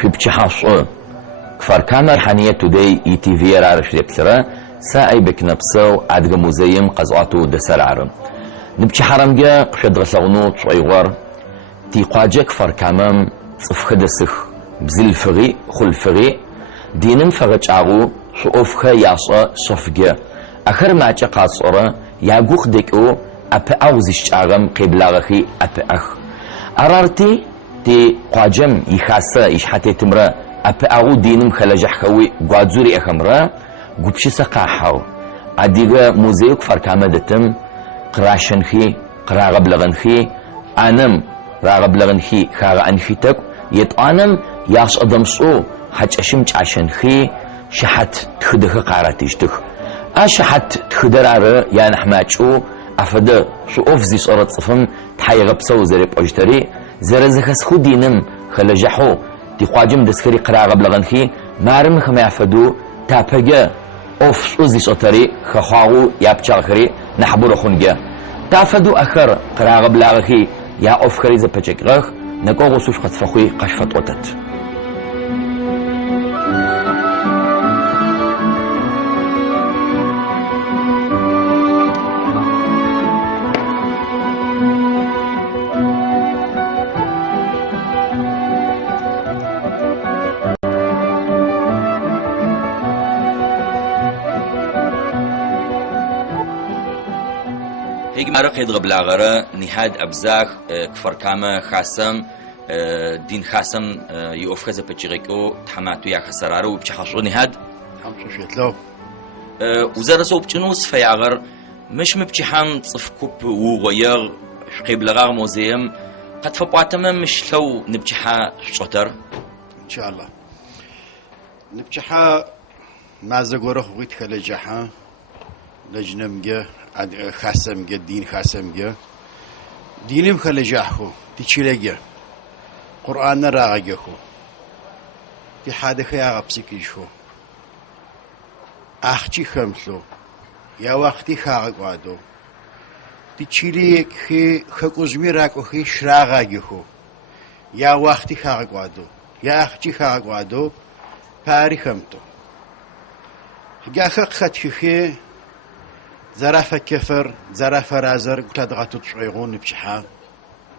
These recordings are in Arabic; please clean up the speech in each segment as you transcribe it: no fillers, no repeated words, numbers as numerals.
في بتشحص كفر كامر حنية تودي ETV رارش لبسرة ساعي بك نبسو عدق موزيم قزعاتو دسر عرم نبتش حرمجا قشد غسغنو تصعيغور تي قاجك فر كامم صفخ دسخ بزل فغي خل فغي دينم فغج عغو صوفخ ياسا صفجا اخر ماچا قاصورا ياغوخ ديكو أب أوزش عغم قبلاغخي أب أخ أرارتي تي قاجم يخاسا إش حتى تمرا أب أغو دينم خلجح خوي قادزوري أخمرا قبشي سقاحاو عديغا موزيوك فركامة دتم قراشنخي قراغب لغنخي أنم راغب لغنخي خاغ أنخيتك يتقانم ياس أدمسو حج أشمج عشنخي شحت تخدخ قاراتيشتخ أشحت تخدرار يا نحماچو أفدا شو أفزي صارت صفن تحيغ بسو زريب أجتري زرزخس خودينم خلجحو تي قاجم دسكري قراغ بلغنخي مارم خم يعفدو تابجا أف أزي صتري خخاغو يابچاخري نحبور خونجا تافدو أخر قراغ بلغخي يا أف خريزة بچكرخ نقوغو سوش قد فخوي قشفت وتت هيك مرق يدغب لاغرة نهاد أبزاخ كفر كاما خاسم دين خاسم يوفخز بچيغيكو تحماتو يا خسرارو بچحصو نهاد حمشو شيتلو وزارسو بچنوس فياغر مش مبچحام صفكوب وغير شقيب لغاغ موزيم قد فبواتما مش لو نبچحا شطر إن شاء الله نبچحا مازغورخ غيت خلجحا لجنمجا خاسمجا دين خاسمجا دينم خلجاحو تيشيلجا قرآن راغجاخو تي حدا خيا غبسكيشو أختي خمسو يا وقتي خاغوادو تيشيليك خي خكوزمي راكو خي شراغاجاخو يا وقتي خاغوادو يا أختي خاغوادو باري خمتو جاخ خي زرافة كفر زرافة رازر قلت دغاتو تشعيغون بشحا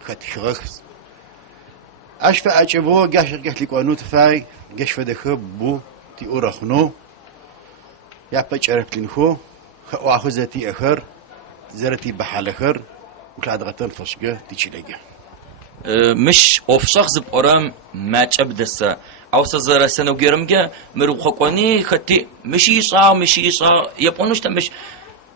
خطخخ أشفى أجبو قاش لي قانوت فاي قاش فدخب بو تي أورخنو يا بجرك لنخو وأخذتي أخر زرتي بحال أخر قلت دغاتن فشقة تيجي مش أوفشخ زب أرام ما تبدس أو سزر سنو جرمجة مروخ قاني خطي مش يصا يبونش تمش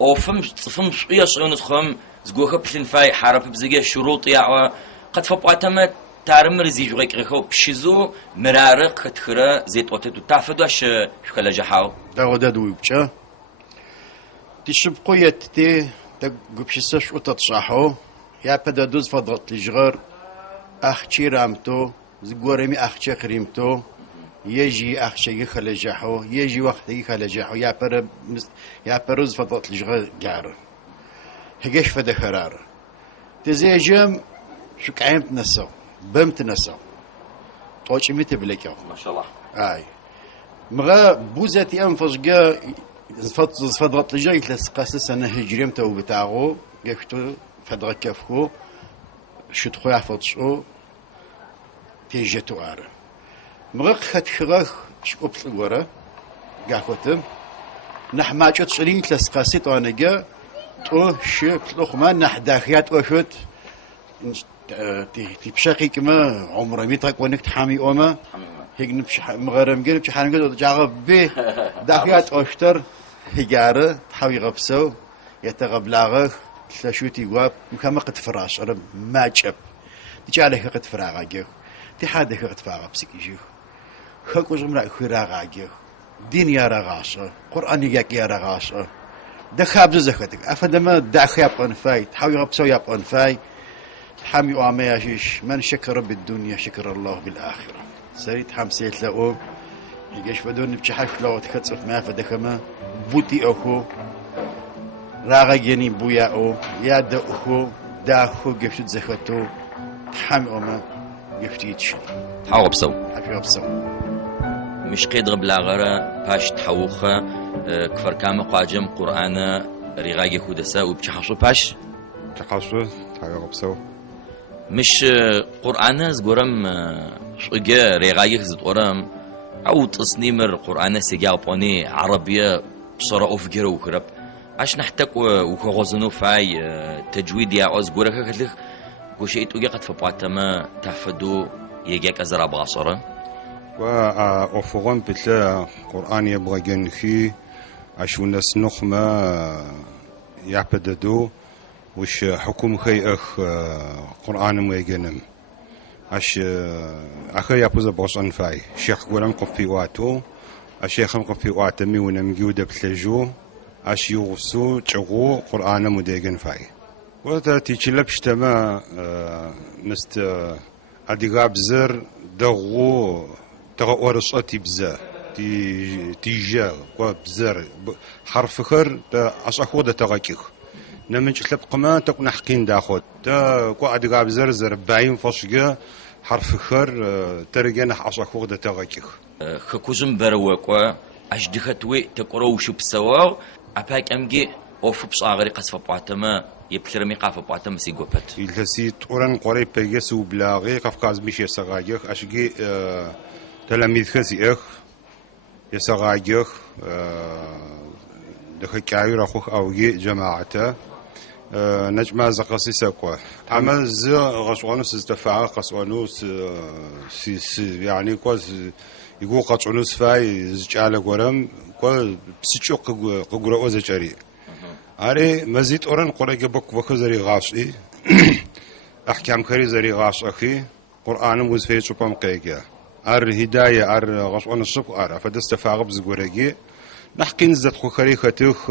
أوفم صفم شوية شغل خم زجوخ بشين فاي حرب بزجة شروط يا قد فبعتمد تعرمر زيج غيك رخو بشيزو مرارق خطخرة زيت وتدو تعفدوش خلا جحاو دا غدا دوي بچا تشبقو يتتي تقبشيسش وتتصاحو يا بدا دوز فضغط الجغر أخشي رامتو زجورمي أخشي خريمتو يجي أخشي خلجحو يجي وقت خلجحو يا برز فضلت الجغر جار هجش فدا خرار تزيجم شو كعيم تنسو بم تنسو طوش ميت بلكو ما شاء الله اي مغا بوزتي انفس جا فضلت الجغر يتلسقاس سنه هجريم تو بتاعو جفتو فدغ كفكو شتخو يحفظشو تيجتو ار مغق خطخخ شقوب الورا قاكوتم نحماچو تشرين تلسقاسي طانجا تو شي لقمان نحداخيات وشت تي بشقي كما عمره ميتك ونك تحامي اوما هيك نبش مغرم جل بش حنقول جاغب به داخيات اشتر هجاره تحوي غبسو يتغبلاغ تلاشوتي غاب كما قد فراش رب ما جب تجي عليك قد فراغاجو تي حدك قد فراغ بسكيجو خكوز مرا خراغاجو دين يا رغاشة قرآن يا رغاشة دخاب زخدك أفدما داخل يبقى فاي تحاول يغبسو يبقى فاي حامي وعمياشيش من شكر بالدنيا شكر الله بالآخرة سريت حمسيت لأو يجيش فدون بشحش لو تكتصف ما فدخما بوتي أخو راغا يني بويا أو يا دا أخو دا أخو قفت زخدتو حامي وما يفتيتش حاو بسو حفي بسو مش قيد غبلا غرا باش تحوخة كفر كام قاجم قرآن رغاية خدسة وبتحصو باش تحصو حفي بسو مش قرآن زغرم شقة رغاية زغرم أو تصنيمر قرآن سجابوني عربية بصراحة أفكر وكرب عش نحتاج وكغزنو فاي تجويد يا أزغورك كتلك وشيء توجي قد فبعتما تفدو يجيك أزرع بعصرة وأفغان بتلا قرآن يبغى جنخي عشان نسنخما يعبددو وش حكم خي قرآن ميجنم عش أخي يبوز بوصن فاي شيخ قولن قفي واتو الشيخ قفي واتمي ونمجود بتلجو عش يغسو تشغو قرآن مديجن فاي وتاتي تشلبش تما مست أديغاب زر دغو تغور صوتي بزا تيجا وبزر حرف خر أصحو ده تغاكيخ نمج لب قما تكون حقين داخل تا كو أديغاب زر زر باين فشجا حرف خر ترجعنا أصحو ده تغاكيخ خكوزم بروكوا أجدختوي تقرأ شو بسوا أباك أمجي أوف بصاغري قصف بعتما يبتلرمي قاف بعتما سيجوبت. الهسي تورن قريب بيجسو بلاغي قفقاز مش يسقاجخ أشجي تلاميذ خزيخ يسقاجخ دخل كعير أخوه أوجي جماعته نجمع زقصي سقوا عمل ز غسوانوس استفاع غسوانوس يعني كوز يقول قطعنوس فاي زجالة قرم كوز بسيتشوق ققرأ زجري أري مزيد أوران قرية بك وخزري غاشي أحكام خري زري غاش أخي قرآن مزفيت شبام قيجا هداية غسوان الصبح فدستفاع بزقورجي نحكي نزت خري ختوخ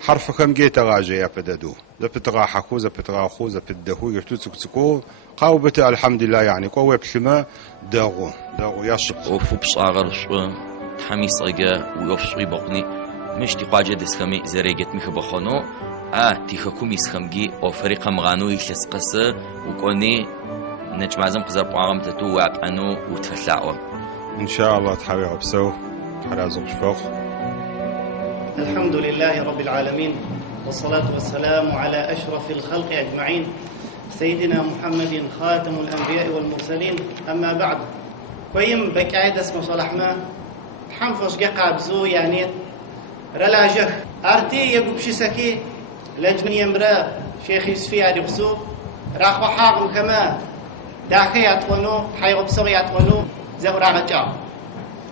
حرف خم جيت غاجي يا بددو زبتغا حكو زبتغا خو زبتدهو يرتوتسكو قاوبت الحمد لله يعني قوة بسما داغو يشق وفو بصاغر شو حميس أجا ويفصوي بقني مش تقاجة دسخمي زريجت مخ بخانو تيخكم يسخمجي أو فريق مغانو يشسقس وكوني نجمعزم قزر بعام تتو وابانو وتفلعوا إن شاء الله تحاول بسو حرازق شفاق. الحمد لله رب العالمين والصلاة والسلام على أشرف الخلق أجمعين سيدنا محمد خاتم الأنبياء والمرسلين. أما بعد قيم بكعيد اسمه صلحما حنفش قابزو يعني رلاجه أرتي يقبشي سكي لجن يمرا شيخ يسفي عربسو راخو حاغم كما داخي يتونو حيغبسو يتونو زغرا غجا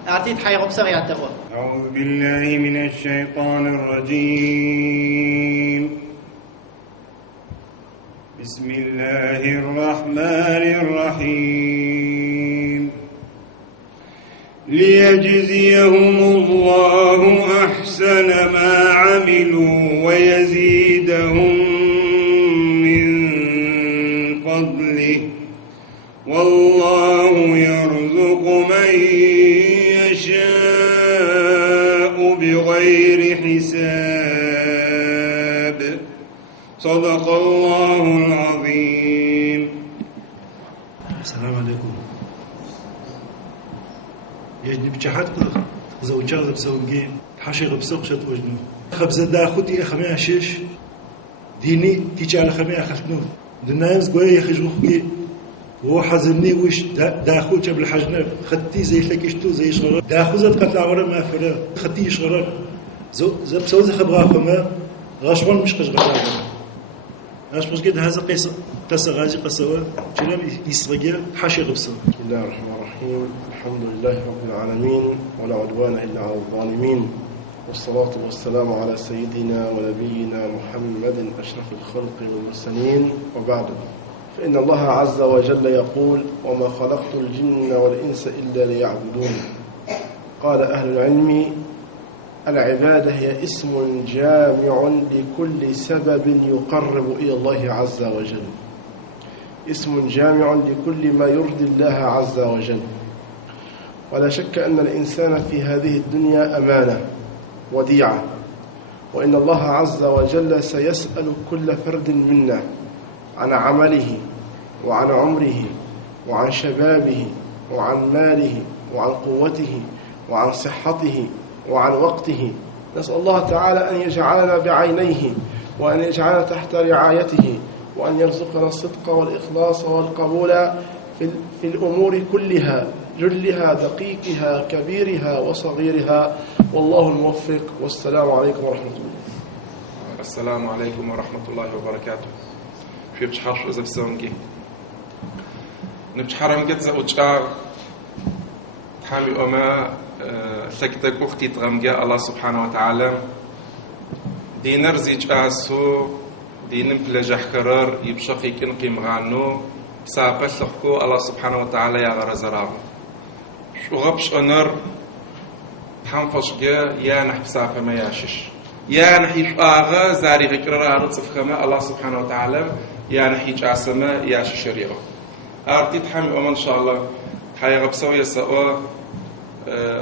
أرتي حيغبسو يتونو. أعوذ بالله من الشيطان الرجيم. بسم الله الرحمن الرحيم. ليجزيهم الله أحسن ما عملوا ويزيدهم من فضله والله يرزق من يشاء بغير حساب. صدق الله العظيم. السلام عليكم. يجني بجحات زوجات بسوقي حشي غبسق شت وجنو خبز داخوتي خمية شيش ديني تيجي على خمية خلتنو دنايمز قوي يخرجوا خوي هو حزني وش داخوت قبل حجنا خدتي زي لكشتو زي شغل داخوزت قتل عمره ما فلا خدتي شغل زو بسوز خبرة فما غاشوان مش قشغل اش مش قد هذا قصة غازي قصة كلام يسرقيا حشي غبسق. بسم الله الرحمن الرحيم. الحمد لله رب العالمين ولا عدوان إلا على الظالمين والصلاة والسلام على سيدنا ونبينا محمد أشرف الخلق والمرسلين وبعد فإن الله عز وجل يقول وما خلقت الجن والإنس إلا ليعبدون. قال أهل العلم العبادة هي اسم جامع لكل سبب يقرب إلى الله عز وجل، اسم جامع لكل ما يرضي الله عز وجل. ولا شك أن الإنسان في هذه الدنيا أمانة وديعة، وإن الله عز وجل سيسأل كل فرد منا عن عمله وعن عمره وعن شبابه وعن ماله وعن قوته وعن صحته وعن وقته. نسأل الله تعالى أن يجعلنا بعينيه وأن يجعلنا تحت رعايته وأن يرزقنا الصدق والإخلاص والقبول في الأمور كلها، جلها دقيقها كبيرها وصغيرها، والله الموفق. والسلام عليكم ورحمة الله. السلام عليكم ورحمة الله وبركاته. في بشحر شو زبسونجي نبشحرم قد زوجار تحامي أما ثكتك أختي تغمجا الله سبحانه وتعالى دينر زيج أسو دينم بلجح قرار يبشقي كنقي مغانو ساقل لحكو الله سبحانه وتعالى يا غرزرام شو غبش أنر حنفشجا يا نحب سافة ما ياشش يا نحيف آغا زاري غكرر أرصف خما الله سبحانه وتعالى يا نحيج عسما يا شريعه أرتي تحمي أما إن شاء الله حيا غبسو يسأوا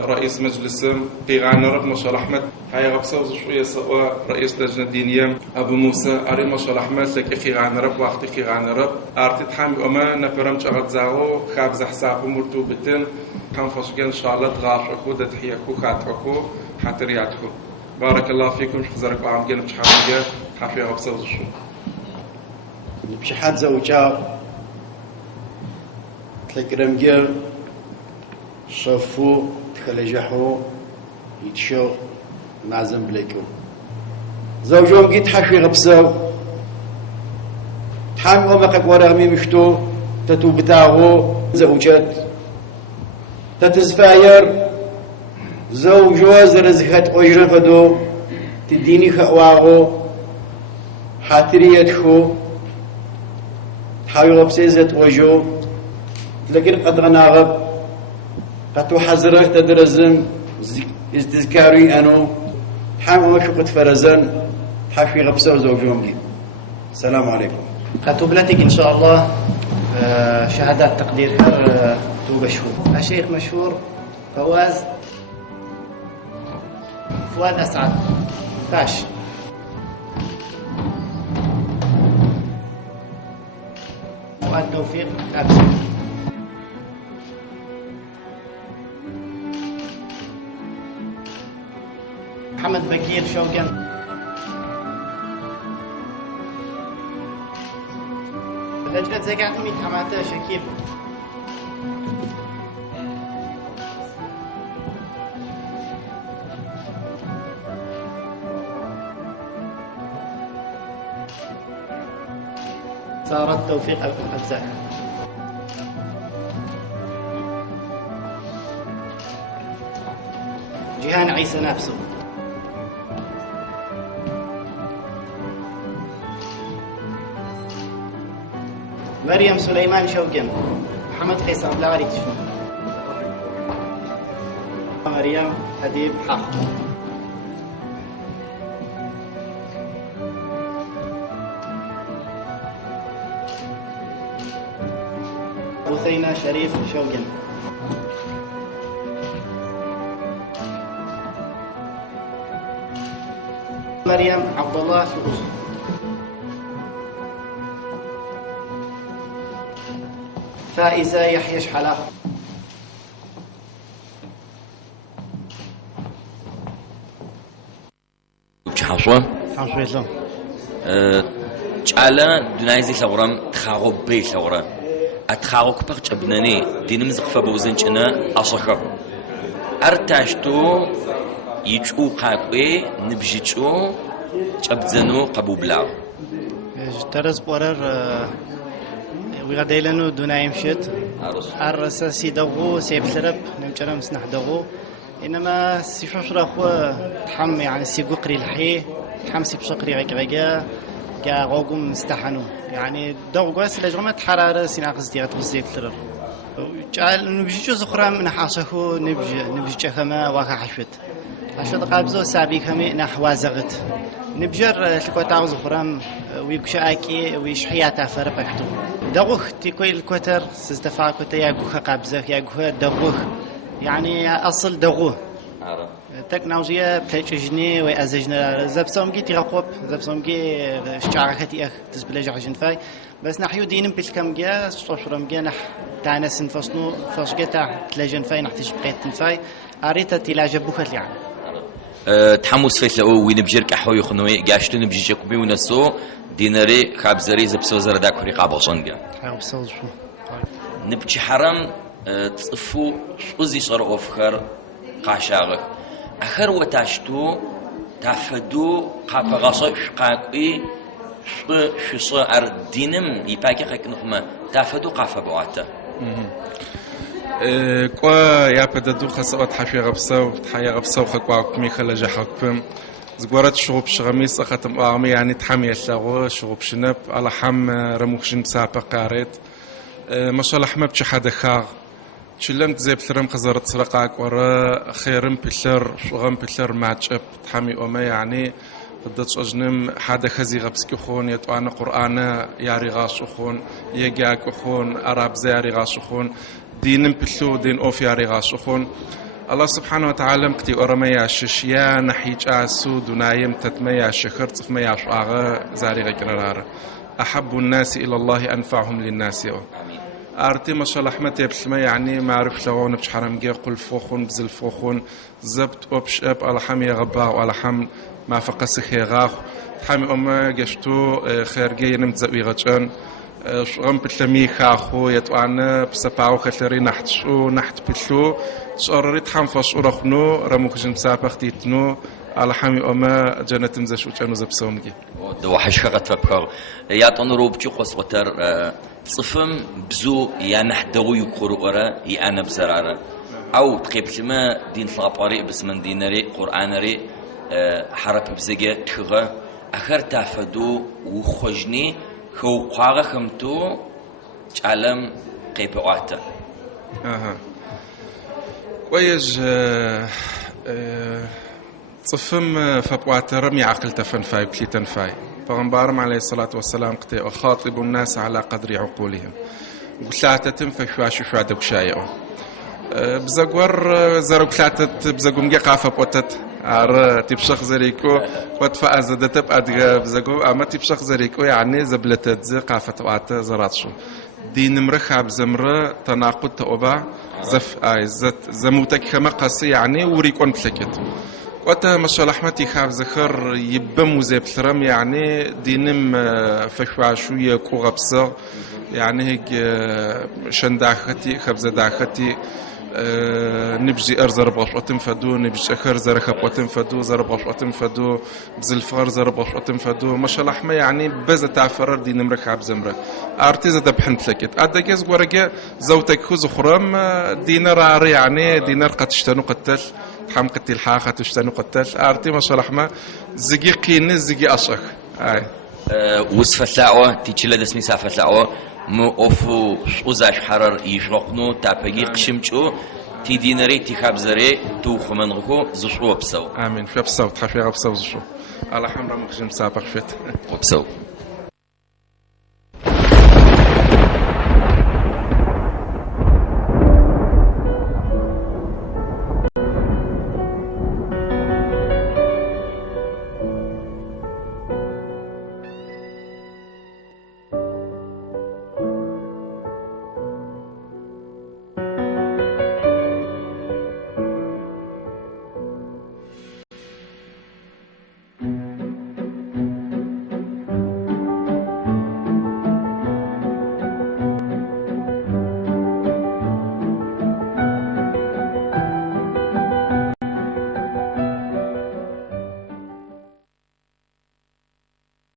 رئيس مجلس قيغان رب ما شاء الله أحمد حيا غبسو شوية سأوا رئيس لجنة الدينية أبو موسى أري ما شاء الله أحمد لك قيغان رب وقت قيغان رب أرتي تحمي أما نفرم شغل زاو خابز حساب مرتوبتين حنفشجن إن شاء الله تغاشكو دتحيكو خاتكو حتى رياتكو. بارك الله فيكم. شخزرك وعم جنب شحاتجا حفيا غبسو شو بشحات زوجا تلقرمجر شفو تخلجحو يتشو نعزم بليكو زوجهم جيت حشي غبسو تحامي ومقك ورغمي مشتو تتو بتاغو زوجات تتزفاير زوجو زرزخت أجرفدو تديني خواغو حاتريتخو حاول غبسيزت وجو لكن قد غناغب قد حزرك تدرزم استذكاري أنو حامل وشقت فرزن حافي غبسة وزوجهم لي. السلام عليكم. قتوبلتك إن شاء الله شهادات تقدير توبشهور الشيخ مشهور فؤاد أسعد فاش. فؤاد توفيق أبسط. محمد بكير شوقن. لجنة زكاة أمي حماتة شكيب. صارت توفيق أجزاء. جيهان عيسى نفسه. مريم سليمان شوقن. محمد قيس عبد العالي تشوف. مريم حديب حق. بثينة شريف شوقن. مريم عبد الله شوقن. فائزة يحيى شحلة. حصوة حصوة على دنايزي ثورة تخاغب بي ثورة أتخاغك بقى جبناني دين مزق فبوزنجنا أصخر أرتاشتو يجو قاقوي نبجيتشو جبزنو قبو بلاو ترز بورر وغديلنو دنايم شت عرس سيدغو سيبسرب نمشرم سنح دغو إنما سيشوشرا خو تحم يعني سيققري الحي تحم سيبشقري غيقغا كا غوغم مستحنو يعني دغوس لجرمت حراره سيناقز ديات وزيت ترر جعل نبجيجو زخرا من حاشخو نبجي خما واخا حشوت عشان قابزو سابي خمي نحوا زغت نبجر الكوتاو زخرام ويكشاكي ويشحياتا فربكتو دغوخ تيكوي الكوتر سزدفع كوتا ياغوخ قابزخ ياغوخ دغوخ يعني اصل دغوه تكنولوجيا بتجني وازجنا زبسومجي تيغقوب زبسومجي شعرختي اخ تزبلج عجن فاي بس نحيو دينم بالكمجا شوشرمجا نح تانا سنفسنو فرشقتا تلاجن فاي نحتاج بقيت الفاي أريتا تلاجة بوكت يعني تحمس فيت لو وين بجرك أحوي خنوي قاشتون بجيجك بي ونسو ديناري خابزري زبسو زردا كوري قابل صنجا حاول بصوز شو نبتشي حرام تصفو شوزي صار أوفخر قاشاغك أخر وتاشتو تافدو قابا غصا شقاقي شو أردينم يباكي خيك نخما تافدو قافا بواتا قوا يا بددو خسوات حشي غبسو تحيا غبسو خقواك ميخلا جحكم زغورت شغب شغميس ختم اغمي يعني تحمي الشغو شغب شنب على حم رموخشن بسابق قاريت ما شاء الله حمب شي حدا خاغ شلمت زي بثرم خزرت سرقاك ورا خيرم بثر شغم بثر ماتشب تحمي اوما يعني بدت أجنم حدا خزي غبسك خون يتوانا قرآن ياري غاشو خون يجاك خون عرب زياري غاشو خون دين بثو دين أوف ياري غاشو خون الله سبحانه وتعالى مكتي أرمي ياشش يا نحيج عسو دنايم تتمي ياشخر تفمي ياشعاغ زاري غيقرار أحب الناس إلى الله أنفعهم للناس أرتي ما شاء الله أحمد يبسمي يعني ما عرف لغون بش حرم جي قل فوخون بزل فوخون زبط وبش أب على حم يغبا وعلى حم ما فقسك يغاخ حامي أما جشتو خارجي نمت زوي غجان شغم بتلمي خاخو يتوانا بسبعو خلري نحت شو نحت بتلو شعرري تحم فش أرخنو رموك جنسا بختيتنو على حامي أما جنة مزشو جانو زبسومجي وحش خغت فبكر يا تنرو بتشو قص وتر صفم بزو يا نحدو يقرو ورا يا أنا بزرارة أو تقيبت ما دين فاباري بس من ديناري قرآنري حرب بزجة تخغى آخر تفدو وخجني خو قاغ خمتو تعلم قيبواتا كويس صفم فبواتا رمي عقل تفنفاي بلي تنفاي فغنبارم عليه الصلاة والسلام قتي أخاطب الناس على قدر عقولهم وثلاثة تنفش واشو عدك شايعو بزغور زرب ثلاثة بزغم جي قافة بوتت عر تبشخ زريكو وتفا زدت ادغ بزغو اما تبشخ زريكو يعني زبلتت ز قافه وات زراتشو دين مرخاب زمره تناقض توبا زف اي زموتك كما قصي يعني وريكون بلكت وتا ما شاء الله احمد خاب زخر يبم وزبثرم يعني دينم فشواشو يكو غبصه يعني هيك شنداختي خبز داختي نبجي أرزر بغشوتم فدو نبجي أخر زرخب وتم فدو زرب غشوتم فدو بزلفار زرب غشوتم فدو ما شاء الله حما يعني بز تعفرر دي نمرك عب زمرة أرتيزة دبحنت لكت أدقز ورقة زوتك خوز خرم دينار عري يعني دينار قد تشتنو قتل حم قتل حاخة تشتنو قتل أرتي ما شاء الله حما زقي قين زقي أشخ وصفة لاعوة تيجي دسمي سافة لاعوة مو أوفو شوزاش حرر يشرقنو تابجي قشمشو تي ديناري تي خابزري تو خمنغو زشو بسو آمين في بسو تحفي بسو زشو على حمرا مخجم سابق فيت وبسو